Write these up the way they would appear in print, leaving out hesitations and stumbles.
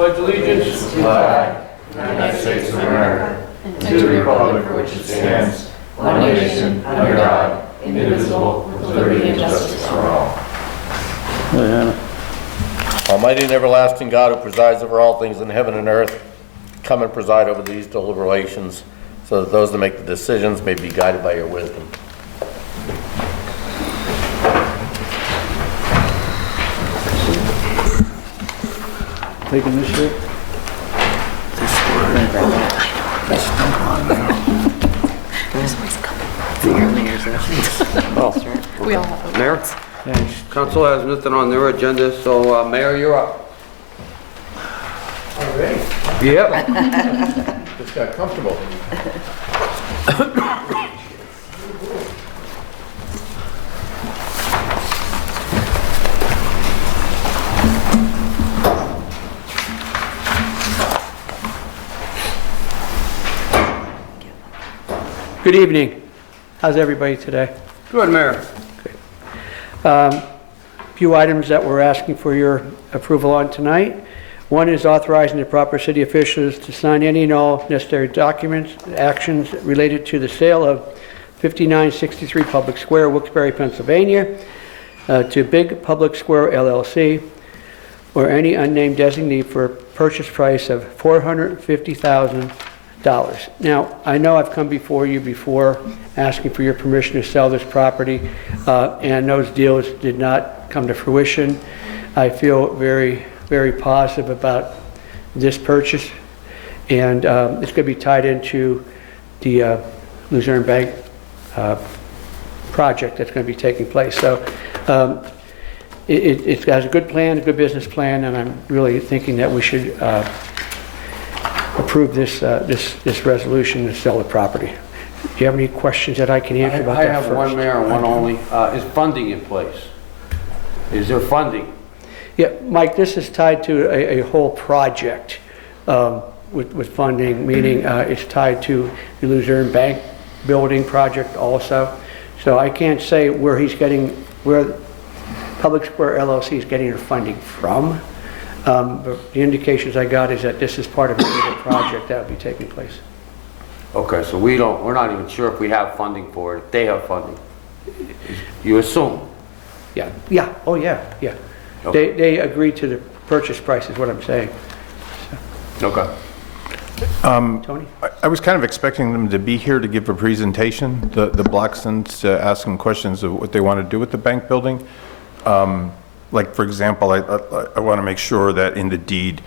pledge allegiance to the flag of the United States of America and to the republic for which it stands, one nation, under God, indivisible, with liberty and justice for all. Almighty and everlasting God, who presides over all things in heaven and earth, come and preside over these deliberations, so that those that make the decisions may be guided by your wisdom. taking this shit. We all have Mayor, council has nothing on their agenda, so Mayor, you're up. All right. Yep. Just got comfortable. Good evening. How's everybody today? Good, Mayor. Few items that we're asking for your approval on tonight. One is authorizing the proper city officials to sign any and all necessary documents, actions related to the sale of 5963 Public Square, Wilkes-Barre, Pennsylvania, to Big Public Square LLC, or any unnamed designee for a purchase price of $450,000. Now, I know I've come before you before asking for your permission to sell this property, and those deals did not come to fruition. I feel very, very positive about this purchase, and it's going to be tied into the Luzerne Bank project that's going to be taking place. So it has a good plan, a good business plan, and I'm really thinking that we should approve this resolution to sell the property. Do you have any questions that I can answer about I that have first? one, Mayor, and one only. Is funding in place? Is there funding? Yeah, Mike, this is tied to a whole project with funding, meaning it's tied to the Luzerne Bank building project also. So I can't say where Public Square LLC is getting their funding from. But the indications I got is that this is part of a bigger project that will be taking place. Okay, so we're not even sure if we have funding for it, if they have funding. You assume? Yeah, oh yeah. Okay. They agreed to the purchase price is what I'm saying. Okay. Tony? I was kind of expecting them to be here to give a presentation, the Blacksons, to ask them questions of what they want to do with the bank building. Like, for example, I want to make sure that in the deed,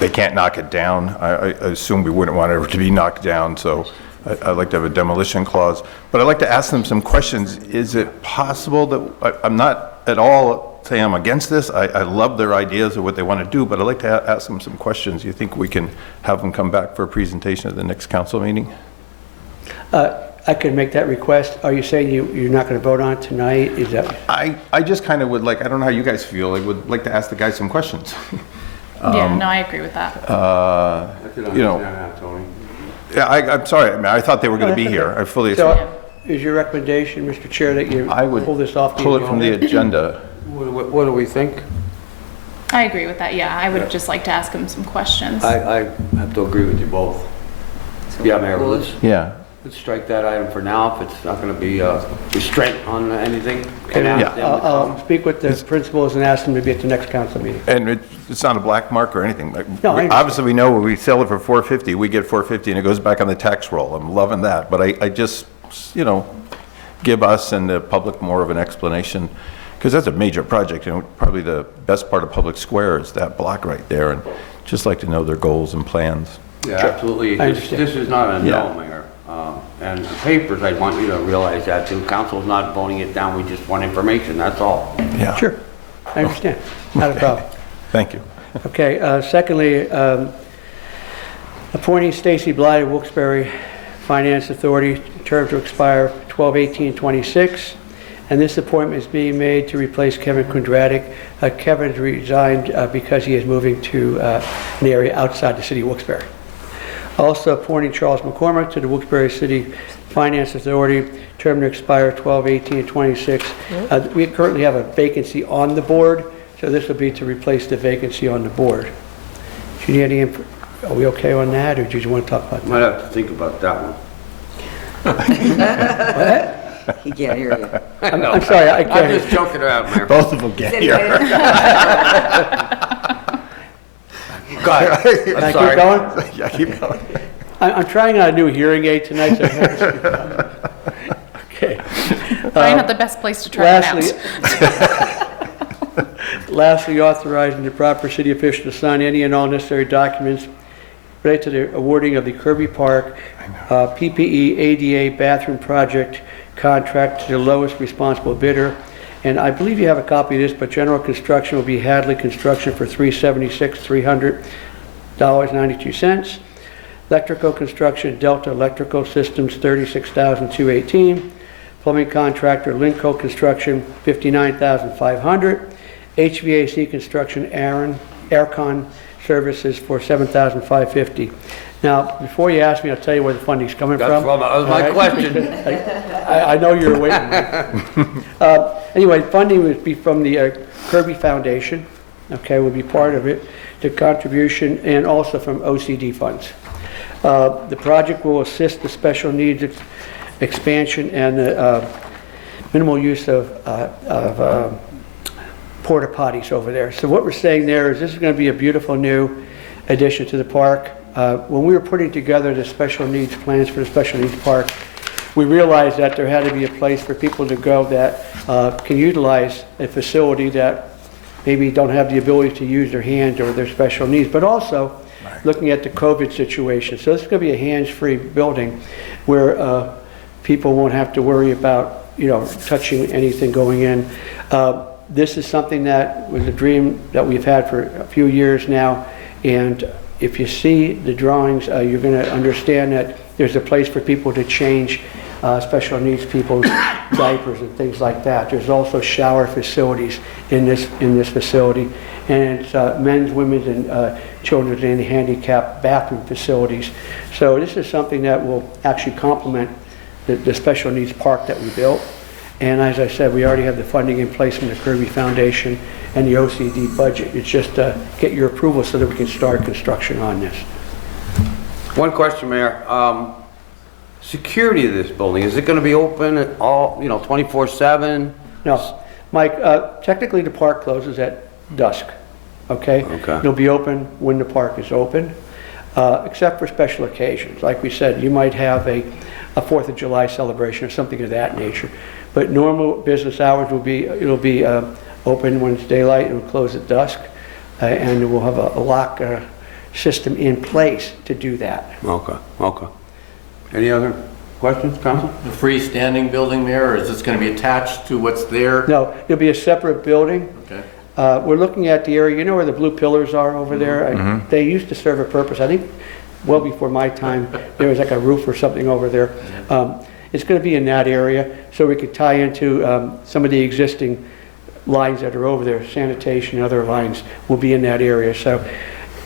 they can't knock it down. I assume we wouldn't want it to be knocked down, so I'd like to have a demolition clause. But I'd like to ask them some questions. Is it possible that, I'm not at all saying I'm against this. I love their ideas of what they want to do, but I'd like to ask them some questions. You think we can have them come back for a presentation at the next council meeting? I could make that request. Are you saying you're not going to vote on it tonight? Is that? I just kind of would like, I don't know how you guys feel, I would like to ask the guys some questions. Yeah, no, I agree with that. I can You know, understand that, Tony. Yeah, I'm sorry, I mean, I thought they were going to be here. I fully, So is your recommendation, Mr. Chair, that you I would pull this off the pull it from the agenda. What do we think? I agree with that, yeah. I would just like to ask him some questions. I have to agree with you both. Yeah, Mayor, let's strike that item for now, if it's not going to be a restraint on anything. Okay, And yeah. ask them to I'll come. speak with the principals and ask them to be at the next council meeting. And it's not a black mark or anything. Like, No, I understand. obviously, we know when we sell it for $450, we get $450 and it goes back on the tax roll. I'm loving that. But I just, give us and the public more of an explanation, because that's a major project. Probably the best part of Public Square is that block right there, and just like to know their goals and plans. Yeah, absolutely. I This understand. is not a Yeah. no, Mayor. And the papers, I want you to realize that too. Council's not voting it down, we just want information, that's all. Yeah. Sure, I understand. Not a problem. Thank you. Okay, secondly, appointing Stacy Bly to Wilkes-Barre Finance Authority, term to expire 12/18/26, and this appointment is being made to replace Kevin Kundratic. Kevin's resigned because he is moving to an area outside the city of Wilkes-Barre. Also appointing Charles McCormick to the Wilkes-Barre City Finance Authority, term to expire 12/18/26. We currently have a vacancy on the board, so this will be to replace the vacancy on the board. Do you need any, are we okay on that, or do you want to talk about that? Might have to think about that one. He can't hear you. I'm sorry, I I'm can't. just joking around, Mayor. Both of them get here. Go ahead. Can I I'm keep sorry. going? Yeah, keep going. I'm trying out a new hearing aid tonight, so I have to speak up. Okay. Probably not the best place to try it out. Lastly, authorizing the proper city official to sign any and all necessary documents related to the awarding of the Kirby Park PPE ADA bathroom project contract to the lowest responsible bidder. And I believe you have a copy of this, but general construction will be Hadley Construction for $376,300.92. Electrical construction, Delta Electrical Systems, $36,218. Plumbing contractor, Linco Construction, $59,500. HVAC construction, Aircon Services for $7,550. Now, before you ask me, I'll tell you where the funding's coming That from. was my question. I know you're waiting. Anyway, funding would be from the Kirby Foundation, okay, would be part of it, the contribution, and also from OCD funds. The project will assist the special needs expansion and minimal use of porta potties over there. So what we're saying there is this is going to be a beautiful new addition to the park. When we were putting together the special needs plans for the special needs park, we realized that there had to be a place for people to go that can utilize a facility that maybe don't have the ability to use their hands or their special needs, but also looking at the COVID situation. So this is going to be a hands-free building where people won't have to worry about, touching anything going in. This is something that was a dream that we've had for a few years now, and if you see the drawings, you're going to understand that there's a place for people to change special needs people's diapers and things like that. There's also shower facilities in this facility, and it's men's, women's, and children's and handicap bathroom facilities. So this is something that will actually complement the special needs park that we built. And as I said, we already have the funding in place from the Kirby Foundation and the OCD budget. It's just get your approval so that we can start construction on this. One question, Mayor. Security of this building, is it going to be open at all, 24/7? No, Mike, technically the park closes at dusk, okay? Okay. It'll be open when the park is open, except for special occasions. Like we said, you might have a 4th of July celebration or something of that nature. But normal business hours will be, it'll be open when it's daylight, and it'll close at dusk, and we'll have a lock system in place to do that. Okay. Any other questions, Council? The freestanding building there, or is this going to be attached to what's there? No, it'll be a separate building. Okay. We're looking at the area, where the blue pillars are over there? They used to serve a purpose. I think well before my time, there was like a roof or something over there. It's going to be in that area, so we could tie into some of the existing lines that are over there. Sanitation and other lines will be in that area. So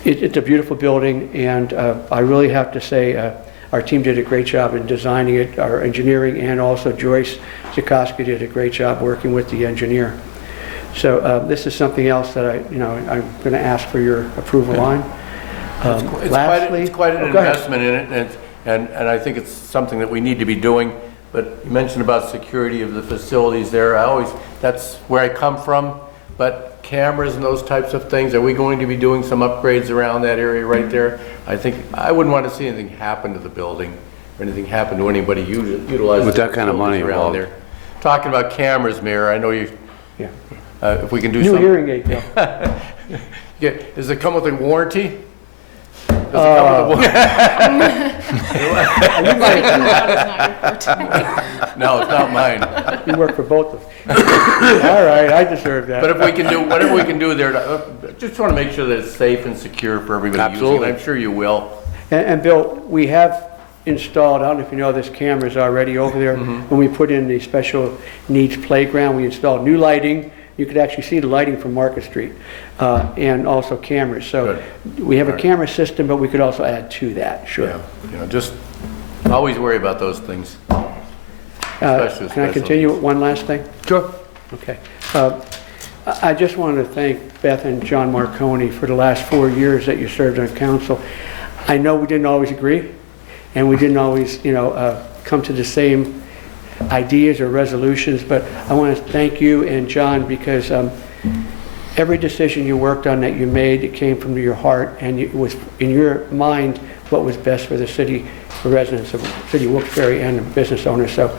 it's a beautiful building, and I really have to say our team did a great job in designing it, our engineering, and also Joyce Zikoski did a great job working with the engineer. So this is something else that I'm going to ask for your approval on. It's quite an investment in it, and I think it's something that we need to be doing. But you mentioned about security of the facilities there. That's where I come from. But cameras and those types of things, are we going to be doing some upgrades around that area right there? I think I wouldn't want to see anything happen to the building or anything happen to anybody utilizing With that kind of money around there. Talking about cameras, Mayor, I know you. Yeah. If we can do New something. hearing aid, though. Yeah, does it come with a warranty? No, it's not mine. You work for both of them. All right, I deserve that. But if we can do, whatever we can do there, just want to make sure that it's safe and secure for everybody using Absolutely. it. I'm sure you will. And Bill, we have installed, I don't know if you know, there's cameras already over there. When we put in the special needs playground, we installed new lighting. You could actually see the lighting from Market Street, and also cameras. So we have a camera system, but we could also add to that, sure. Yeah, just always worry about those things. Especially Can I continue with one last thing? Sure. Okay. I just wanted to thank Beth and John Marconi for the last 4 years that you served on council. I know we didn't always agree, and we didn't always, come to the same ideas or resolutions, but I want to thank you and John because every decision you worked on that you made, it came from your heart, and it was in your mind what was best for the city, for residents of the city of Wilkes-Barre and the business owners. So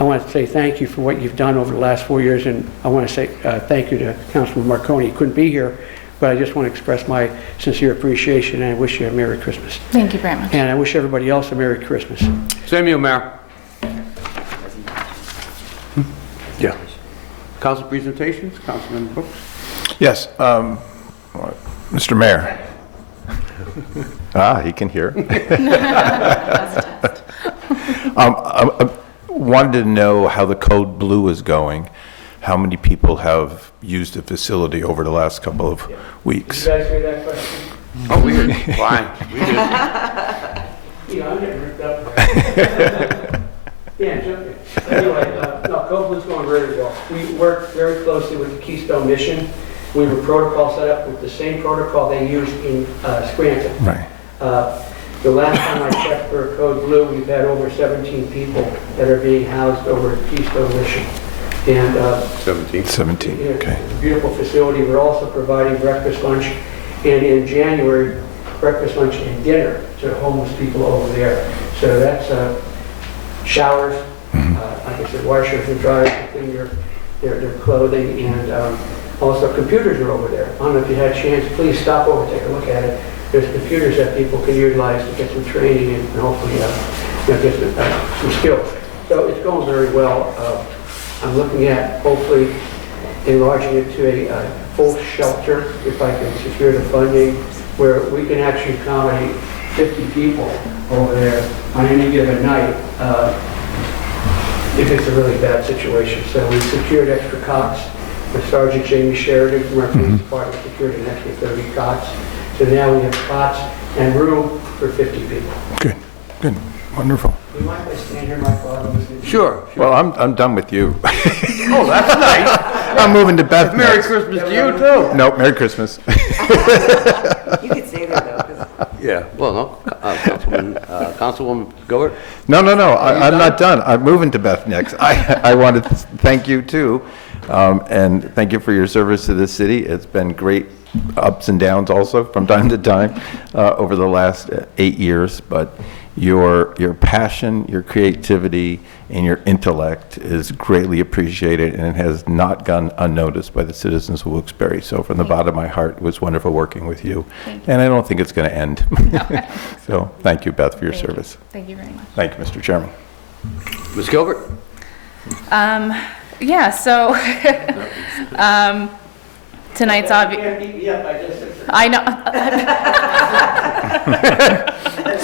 I want to say thank you for what you've done over the last 4 years, and I want to say thank you to Councilman Marconi. He couldn't be here, but I just want to express my sincere appreciation, and I wish you a Merry Christmas. Thank you very much. And I wish everybody else a Merry Christmas. Same to you, Mayor. Yeah. Council presentations, Councilman Brooks. Yes, Mr. Mayor. He can hear. I wanted to know how the Code Blue is going. How many people have used the facility over the last couple of weeks? Did you guys hear that question? Oh, we did. Fine. We did. I'm getting ripped up. Yeah, joking. Anyway, no, Code Blue's going very well. We work very closely with the Keystone Mission. We have a protocol set up with the same protocol they use in Scranton. Right. The last time I checked for Code Blue, we've had over 17 people that are being housed over at Keystone Mission. And 17. 17, okay. it's a beautiful facility. We're also providing breakfast, lunch, and in January, breakfast, lunch, and dinner to homeless people over there. So that's showers, like I said, washers and dryers to clean their clothing, and also computers are over there. I don't know if you had a chance, please stop over, take a look at it. There's computers that people can utilize to get some training and hopefully get some skills. So it's going very well. I'm looking at hopefully enlarging it to a full shelter if I can secure the funding where we can actually accommodate 50 people over there on any given night if it's a really bad situation. So we secured extra cots. Sergeant Jamie Sheridan from our police department secured an extra 30 cots. So now we have cots and room for 50 people. Good, wonderful. Do you mind if I stand here, my father? Sure. Well, I'm done with you. Oh, that's nice. I'm moving to Beth Merry next. Christmas to you, too. No, Merry Christmas. You could say that though, 'cause Yeah, well, no, Councilwoman Gilbert? No, I'm done? not done. I'm moving to Beth next. I want to thank you too, and thank you for your service to this city. It's been great ups and downs also from time to time over the last 8 years, but your passion, your creativity, and your intellect is greatly appreciated, and it has not gone unnoticed by the citizens of Wilkes-Barre. So from the bottom of my heart, it was wonderful working with you, and I don't think it's going to end. So thank you, Beth, for your service. Thank you very much. Thank you, Mr. Chairman. Ms. Gilbert? Yeah, so tonight's obvious. I know.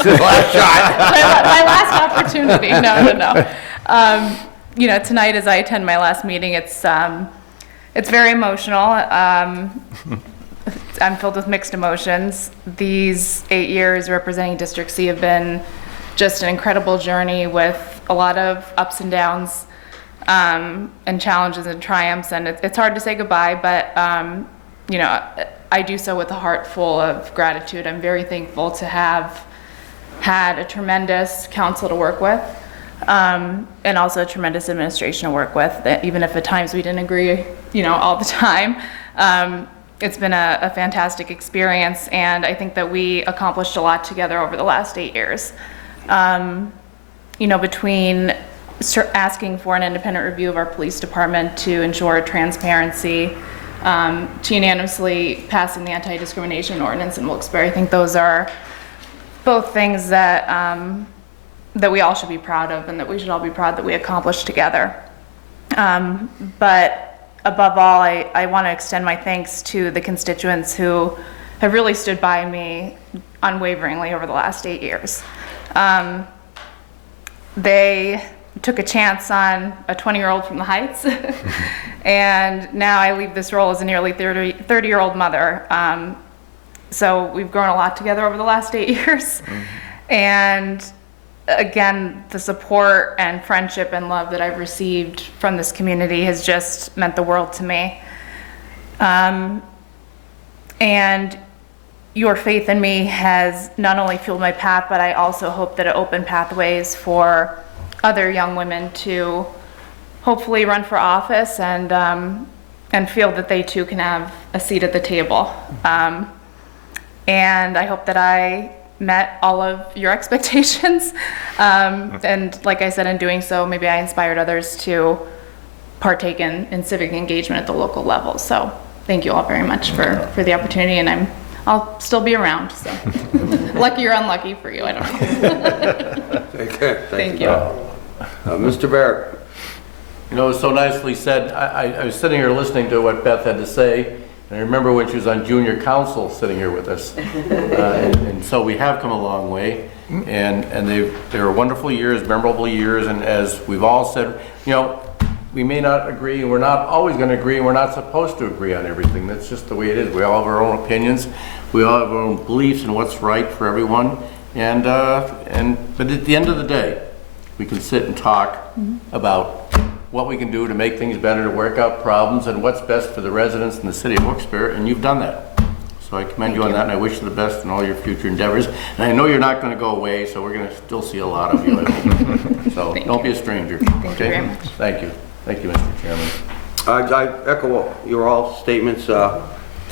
Last shot. my last opportunity. No. Tonight as I attend my last meeting, it's very emotional. I'm filled with mixed emotions. These 8 years representing District C have been just an incredible journey with a lot of ups and downs, and challenges and triumphs. And it's hard to say goodbye, but I do so with a heart full of gratitude. I'm very thankful to have had a tremendous council to work with, and also a tremendous administration to work with, even if at times we didn't agree, all the time. It's been a fantastic experience, and I think that we accomplished a lot together over the last 8 years. Between asking for an independent review of our police department to ensure transparency, to unanimously passing the anti-discrimination ordinance in Wilkes-Barre, I think those are both things that that we all should be proud of, and that we should all be proud that we accomplished together. But above all, I want to extend my thanks to the constituents who have really stood by me unwaveringly over the last 8 years. They took a chance on a 20-year-old from the Heights, and now I leave this role as a nearly 30-year-old mother. So we've grown a lot together over the last 8 years. And again, the support and friendship and love that I've received from this community has just meant the world to me. And your faith in me has not only fueled my path, but I also hope that it opened pathways for other young women to hopefully run for office and feel that they too can have a seat at the table. And I hope that I met all of your expectations. And like I said, in doing so, maybe I inspired others to partake in civic engagement at the local level. So thank you all very much for the opportunity, and I'll still be around, so. Lucky or unlucky for you, I don't know. Okay, Thank you. Mr. Barrett. You know, it was so nicely said. I was sitting here listening to what Beth had to say, and I remember when she was on junior council sitting here with us. And so we have come a long way, and they were wonderful years, memorable years, and as we've all said, you know, we may not agree, and we're not always going to agree, and we're not supposed to agree on everything. That's just the way it is. We all have our own opinions. We all have our own beliefs in what's right for everyone. But at the end of the day, we can sit and talk about what we can do to make things better, to work out problems, and what's best for the residents in the city of Wilkes-Barre, and you've done that. So I commend you on that, and I wish you the best in all your future endeavors. And I know you're not going to go away, so we're going to still see a lot of you, I hope. So don't be a stranger. Thank you Okay? very much. Thank you. Thank you, Mr. Chairman. I echo your all statements to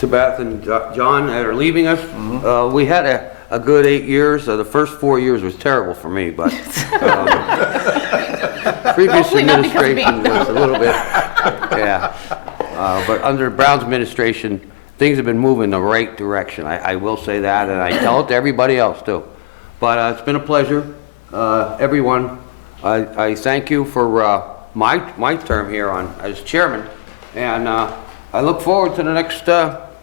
Beth and John that are leaving us. We had a good 8 years. The first 4 years was terrible for me, but previous Hopefully not because of me. administration was a little bit, yeah. But under Brown's administration, things have been moving in the right direction. I will say that, and I tell it to everybody else too. But it's been a pleasure, everyone. I thank you for my term here as chairman, and I look forward to the next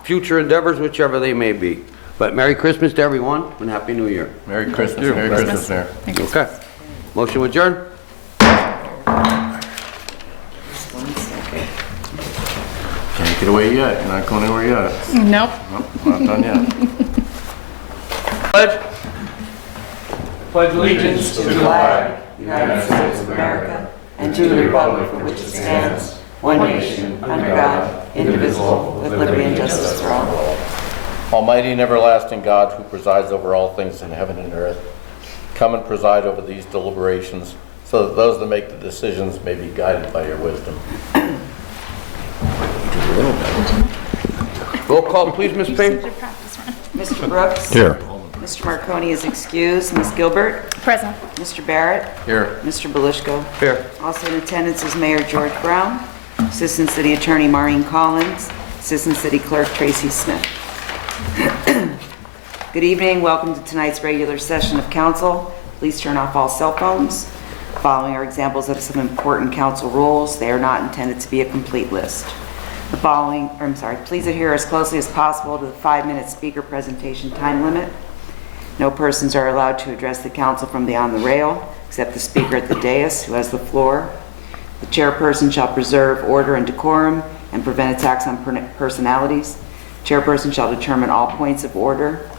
future endeavors, whichever they may be. But Merry Christmas to everyone, and Happy New Year. Merry Christmas. Merry Christmas, Mayor. Thank you. Okay. Motion adjourned? Can't get away yet. You're not going anywhere yet. Nope. Nope, not done yet. Pledge. Pledge allegiance to the flag, United States of America, and to the republic for which it stands, one nation, under God, indivisible, with liberty and justice for all. Almighty and everlasting God, who presides over all things in heaven and earth, come and preside over these deliberations, so that those that make the decisions may be guided by your wisdom. Roll call, please, Ms. Payne. Mr. Brooks? Here. Mr. Marconi is excused. Ms. Gilbert? Present. Mr. Barrett? Here. Mr. Belishko? Here. Also in attendance is Mayor George Brown, Assistant City Attorney Maureen Collins, Assistant City Clerk Tracy Smith. Good evening. Welcome to tonight's regular session of council. Please turn off all cell phones. Following are examples of some important council rules. They are not intended to be a complete list. Please adhere as closely as possible to the 5-minute speaker presentation time limit. No persons are allowed to address the council from beyond the rail, except the speaker at the dais who has the floor. The chairperson shall preserve order and decorum and prevent attacks on personalities. Chairperson shall determine all points of order.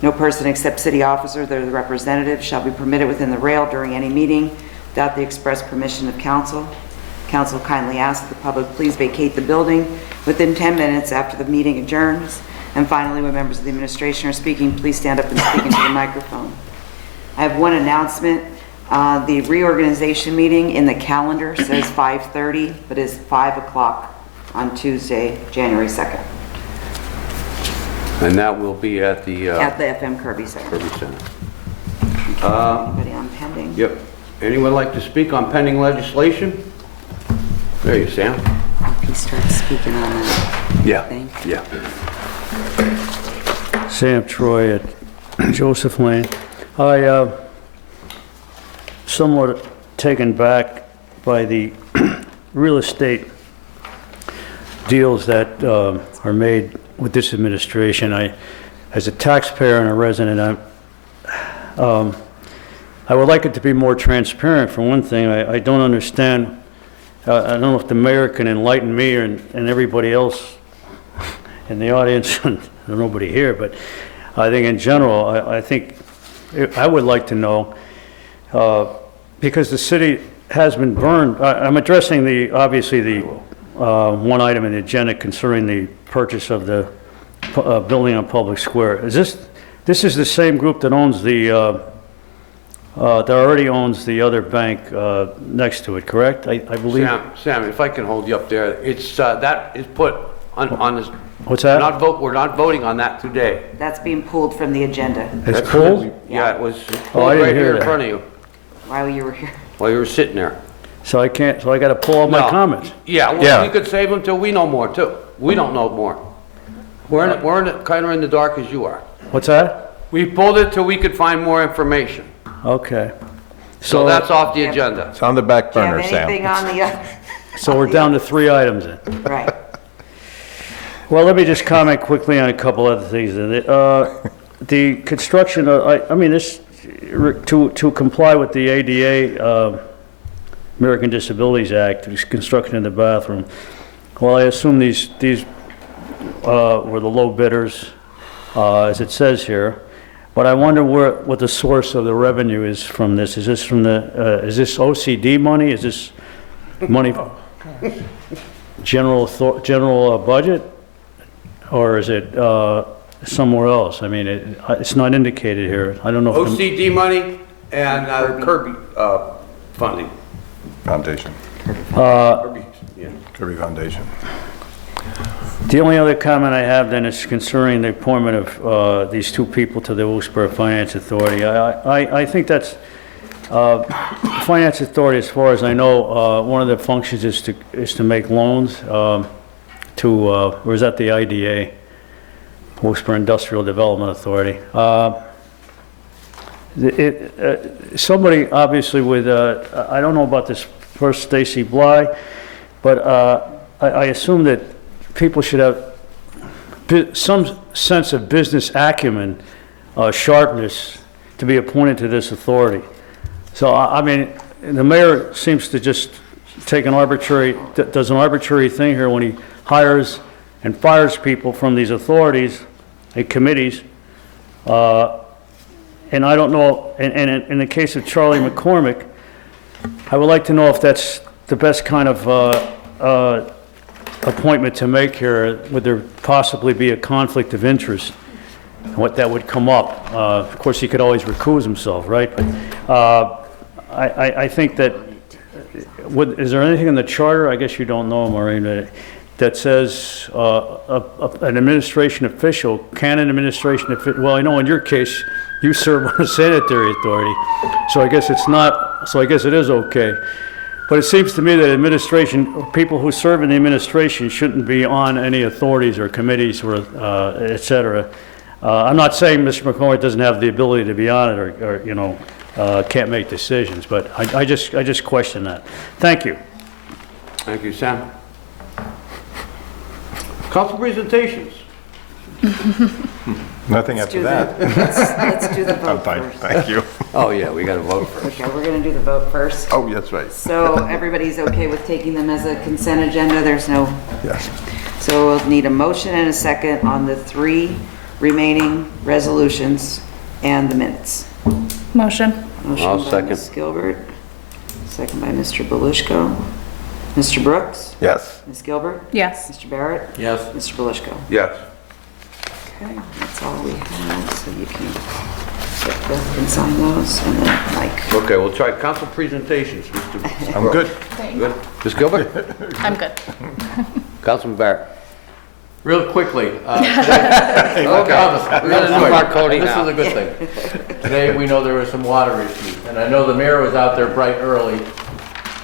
No person except city officers or the representative shall be permitted within the rail during any meeting without the express permission of council. Council kindly asks that the public please vacate the building within 10 minutes after the meeting adjourns. And finally, when members of the administration are speaking, please stand up and speak into the microphone. I have one announcement. The reorganization meeting in the calendar says 5:30, but is 5 o'clock on Tuesday, January 2nd. And that will be at the At the FM Kirby Center. Kirby Center. Anybody on pending? Yep. Anyone like to speak on pending legislation? There you, Sam. He starts speaking on that Yeah. thing. Yeah. Sam Troy at Joseph Lane. I somewhat taken back by the real estate deals that are made with this administration. As a taxpayer and a resident, I would like it to be more transparent. For one thing, I don't understand. I don't know if the mayor can enlighten me and everybody else in the audience, and nobody here, but I think in general, I would like to know, because the city has been burned. I'm addressing obviously the one item in the agenda concerning the purchase of the building on Public Square. This is the same group that owns that already owns the other bank next to it, correct? I believe. Sam, if I can hold you up there, it's, that is put on this. What's that? We're not voting on that today. That's being pulled from the agenda. It's pulled? Yeah, it was Oh, I pulled didn't right hear here in that. front of you While you were here. while you were sitting there. So I got to pull all my No. comments. Yeah, well, Yeah. you could save them till we know more too. We don't know more. We're kind of in the dark as you are. What's that? We pulled it till we could find more information. Okay. So that's off the agenda. It's on the back Do you have burner, anything Sam. on the, So we're down to 3 items then. right. Well, let me just comment quickly on a couple other things. The construction, I mean, this, to comply with the ADA, American Disabilities Act, this construction in the bathroom, well, I assume these were the low bidders, as it says here, but I wonder what the source of the revenue is from this. Is this from is this OCD money? Is this money, general budget? Or is it somewhere else? I mean, it's not indicated here. I don't know if... OCD money and Kirby funding. Foundation, Kirby, yeah. Kirby Foundation. The only other comment I have then is concerning the appointment of these 2 people to the Wilkes-Barre Finance Authority. I think that's, Finance Authority, as far as I know, one of the functions is to make loans or is that the IDA, Wilkes-Barre Industrial Development Authority. Somebody obviously with, I don't know about this first Stacy Bly, but I assume that people should have some sense of business acumen, sharpness to be appointed to this authority. So, I mean, the mayor seems to just take does an arbitrary thing here when he hires and fires people from these authorities and committees. And I don't know, and in the case of Charlie McCormick, I would like to know if that's the best kind of appointment to make here. Would there possibly be a conflict of interest? What that would come up? Of course, he could always recuse himself, right? But I think that, is there anything in the charter, I guess you don't know, Maureen, that says an administration official, well, I know in your case, you serve on the sanitary authority, so I guess it is okay. But it seems to me that people who serve in the administration shouldn't be on any authorities or committees or et cetera. I'm not saying Mr. McCormick doesn't have the ability to be on it or can't make decisions, but I just question that. Thank you. Thank you, Sam. Council presentations. Nothing after that. Let's do the I'm vote fine, first. thank you. Oh, yeah, we got to vote first. Okay, we're going to do the vote first. Oh, that's right. So everybody's okay with taking them as a consent agenda? There's no, Yes. so we'll need a motion and a second on the 3 remaining resolutions and the minutes. Motion. Motion I'll by second. Ms. Gilbert, second by Mr. Belushko. Mr. Brooks? Yes. Ms. Gilbert? Yes. Mr. Barrett? Yes. Mr. Belushko? Yes. Okay, that's all we have, so you can sit back and sign those, and then Mike. Okay, we'll try council presentations, Mr. I'm good. Good. Ms. Gilbert? I'm good. Councilman Barrett? Real quickly. Okay, we got a new Marconi This now. is a good thing. Today, we know there were some water issues, and I know the mayor was out there bright early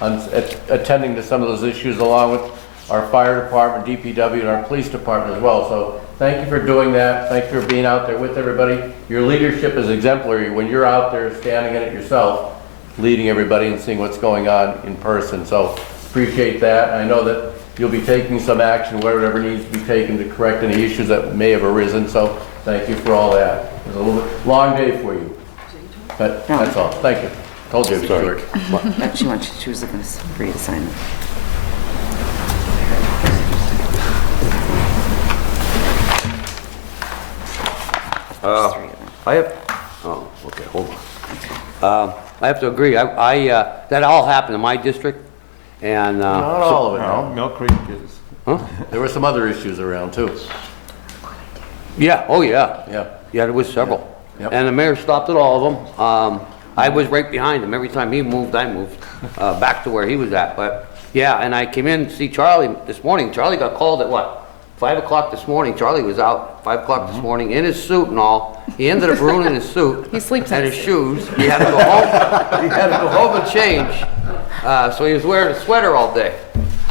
attending to some of those issues along with our fire department, DPW, and our police department as well. So thank you for doing that. Thank you for being out there with everybody. Your leadership is exemplary when you're out there standing in it yourself, leading everybody and seeing what's going on in person. So appreciate that. I know that you'll be taking some action, whatever needs to be taken to correct any issues that may have arisen. So thank you for all that. It was a little bit long day for you, but that's all. Thank you. Told you, Stuart. She was looking for you to sign them. I have, oh, okay, hold on. I have to agree, that all happened in my district, And, Not all of it, No, no. Mill Creek is, There were some other issues around too. yeah, oh, yeah. Yeah. Yeah, there was several. Yep. And the mayor stopped at all of them. I was right behind him. Every time he moved, I moved back to where he was at. But, yeah, and I came in to see Charlie this morning. Charlie got called at what? 5 o'clock this morning. Charlie was out 5 o'clock this morning in his suit and all. He ended up ruining his suit. He sleeps in and his his shoes. He had to go home. He had to go home and change. So he was wearing a sweater all day.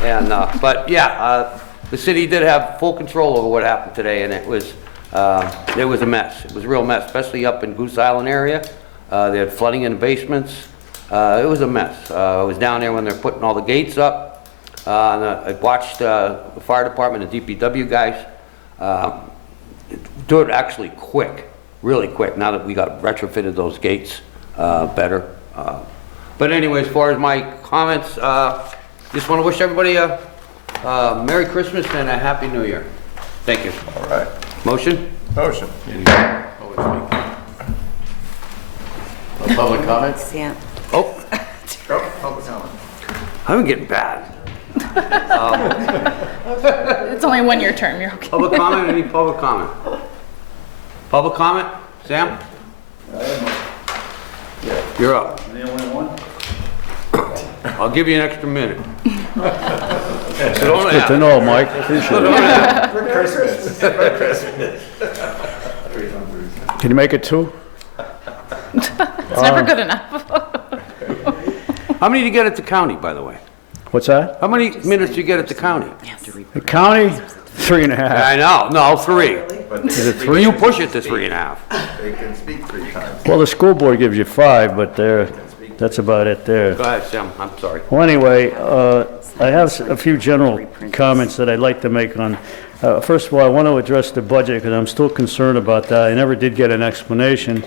And, but yeah, the city did have full control over what happened today, and it was a mess. It was a real mess, especially up in Goose Island area. They had flooding in the basements. It was a mess. I was down there when they're putting all the gates up. And I watched the fire department and DPW guys do it actually quick, really quick, now that we got retrofitted those gates better. But anyway, as far as my comments, just want to wish everybody a Merry Christmas and a Happy New Year. Thank you. all right. Motion? Motion. Public comments? Sam. Oh, I'm getting bad. It's only 1 year term, you're okay. Public comment, any public comment? Public comment, Sam? You're up. I'll give you an extra minute. Good to know, Mike. Appreciate it. Can you make it 2? It's never good enough. How many do you get at the county, by the way? What's that? How many minutes do you get at the county? The county, 3.5. I know, no, 3. Is it Well, 3? you push it to 3.5. They can speak 3 times. Well, the school board gives you 5, but that's about it there. Go ahead, Sam, I'm sorry. Well, anyway, I have a few general comments that I'd like to make on, first of all, I want to address the budget because I'm still concerned about that. I never did get an explanation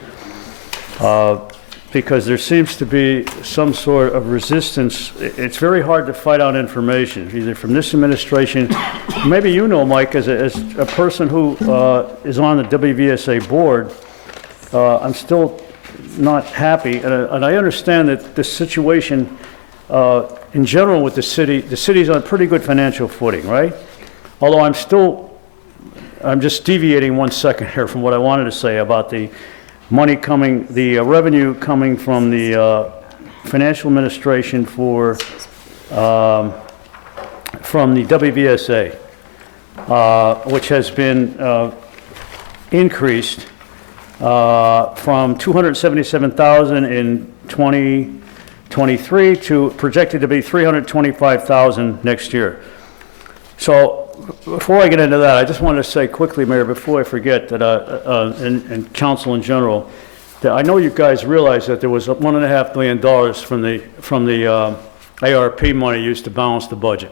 because there seems to be some sort of resistance. It's very hard to fight out information, either from this administration, maybe you know, Mike, as a person who is on the WVSA board, I'm still not happy, and I understand that the situation in general with the city's on pretty good financial footing, right? Although I'm just deviating 1 second here from what I wanted to say about the money coming, the revenue coming from the financial administration from the WVSA, which has been increased from $277,000 in 2023 to projected to be $325,000 next year. So before I get into that, I just wanted to say quickly, Mayor, before I forget, that and council in general, that I know you guys realize that there was $1.5 million from the ARP money used to balance the budget.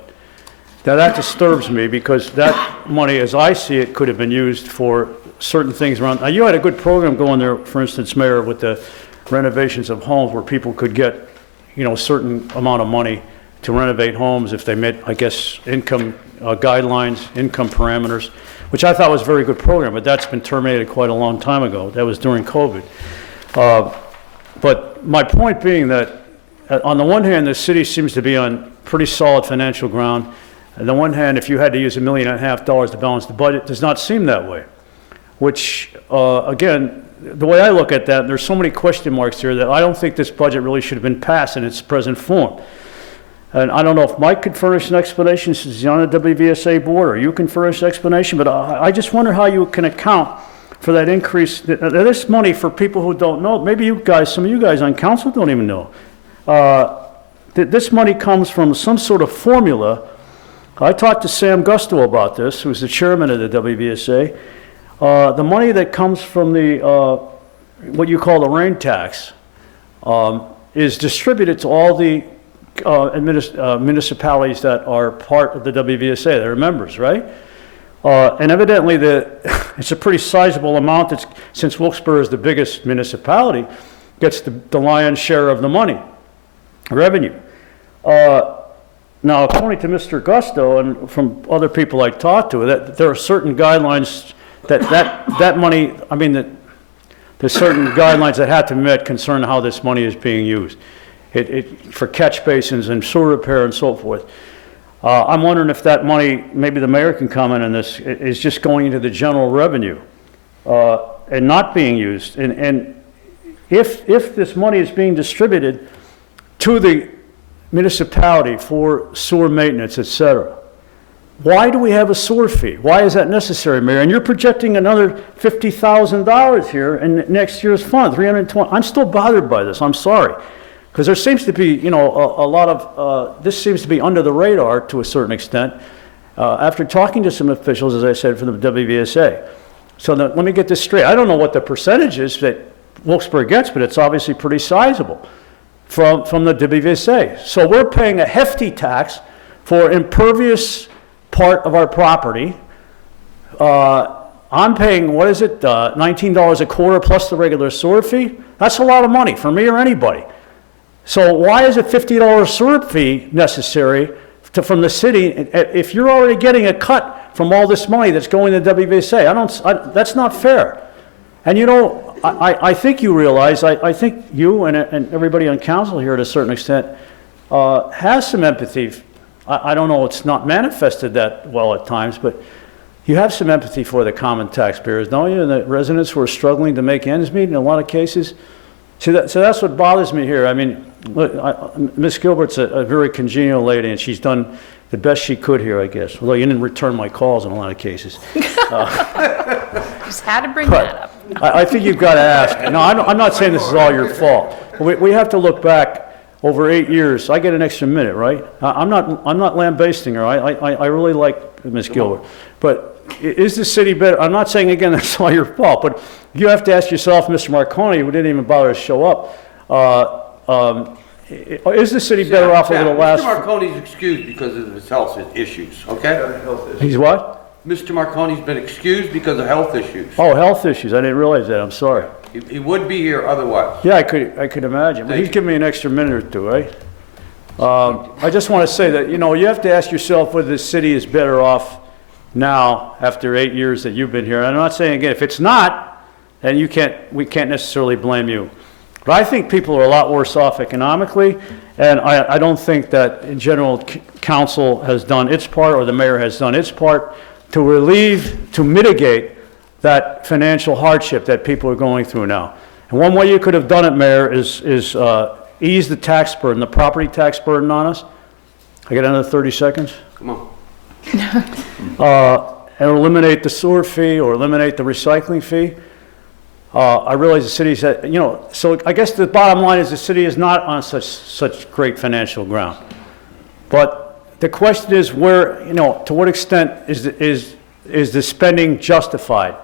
Now that disturbs me because that money, as I see it, could have been used for certain things around. Now you had a good program going there, for instance, Mayor, with the renovations of homes where people could get, a certain amount of money to renovate homes if they met, I guess, income guidelines, income parameters, which I thought was a very good program, but that's been terminated quite a long time ago. That was during COVID. But my point being that on the one hand, the city seems to be on pretty solid financial ground. On the one hand, if you had to use $1.5 million to balance the budget, it does not seem that way. Which, again, the way I look at that, there's so many question marks here that I don't think this budget really should have been passed in its present form. And I don't know if Mike could furnish an explanation since he's on the WVSA board, or you can furnish an explanation, but I just wonder how you can account for that increase. This money, for people who don't know, maybe you guys, some of you guys on council don't even know, that this money comes from some sort of formula. I talked to Sam Gusto about this, who's the chairman of the WVSA. The money that comes from the, what you call the rain tax, is distributed to all the municipalities that are part of the WVSA, that are members, right? And evidently it's a pretty sizable amount that's, since Wilkes-Barre is the biggest municipality, gets the lion's share of the money, revenue. Now, according to Mr. Gusto and from other people I talked to, that there are certain guidelines that money, there's certain guidelines that have to be met concerning how this money is being used. for catch basins and sewer repair and so forth. I'm wondering if that money, maybe the mayor can comment on this, is just going into the general revenue and not being used. And if this money is being distributed to the municipality for sewer maintenance, et cetera, why do we have a sewer fee? Why is that necessary, Mayor? And you're projecting another $50,000 here in next year's fund, 320. I'm still bothered by this, I'm sorry. Because there seems to be, a lot of, this seems to be under the radar to a certain extent, after talking to some officials, as I said, from the WVSA. So let me get this straight. I don't know what the percentage is that Wilkes-Barre gets, but it's obviously pretty sizable from the WVSA. So we're paying a hefty tax for impervious part of our property. I'm paying, what is it, $19 a quarter plus the regular sewer fee? That's a lot of money for me or anybody. So why is a $50 sewer fee necessary from the city if you're already getting a cut from all this money that's going to WVSA? That's not fair. And I think you realize, I think you and everybody on council here to a certain extent has some empathy. I don't know, it's not manifested that well at times, but you have some empathy for the common taxpayers, don't you? And the residents who are struggling to make ends meet in a lot of cases. So that's what bothers me here. I mean, look, Ms. Gilbert's a very congenial lady, and she's done the best she could here, I guess. Although you didn't return my calls in a lot of cases. Just had to bring that up. I think you've got to ask. No, I'm not saying this is all your fault. We have to look back over 8 years. I get an extra minute, right? I'm not lambasting her. I really like Ms. Gilbert. But is the city better? I'm not saying, again, that's all your fault, but you have to ask yourself, Mr. Marconi, who didn't even bother to show up, is the city better off over the last... Mr. Marconi's excused because of his health issues, okay? He's what? Mr. Marconi's been excused because of health issues. Oh, health issues. I didn't realize that. I'm sorry. He would be here otherwise. Yeah, I could imagine. But he's giving me an extra minute or two, right? I just want to say that, you have to ask yourself whether the city is better off now after 8 years that you've been here. I'm not saying, again, if it's not, then we can't necessarily blame you. But I think people are a lot worse off economically, and I don't think that in general council has done its part or the mayor has done its part to mitigate that financial hardship that people are going through now. And one way you could have done it, Mayor, is ease the tax burden, the property tax burden on us. I got another 30 seconds? Come on. And eliminate the sewer fee or eliminate the recycling fee. I realize the city's, so I guess the bottom line is the city is not on such great financial ground. But the question is where, to what extent is the spending justified?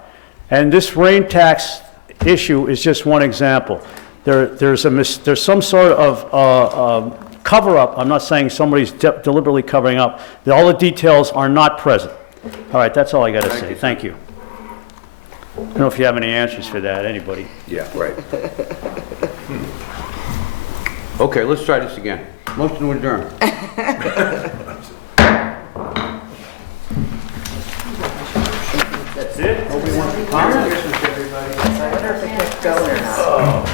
And this rain tax issue is just one example. There's some sort of cover-up. I'm not saying somebody's deliberately covering up. All the details are not present. All right, that's all I got to say. Thank you. I don't know if you have any answers for that, anybody. Yeah, right. Okay, let's try this again. Motion to adjourn. That's it? I wonder if it kept going or not.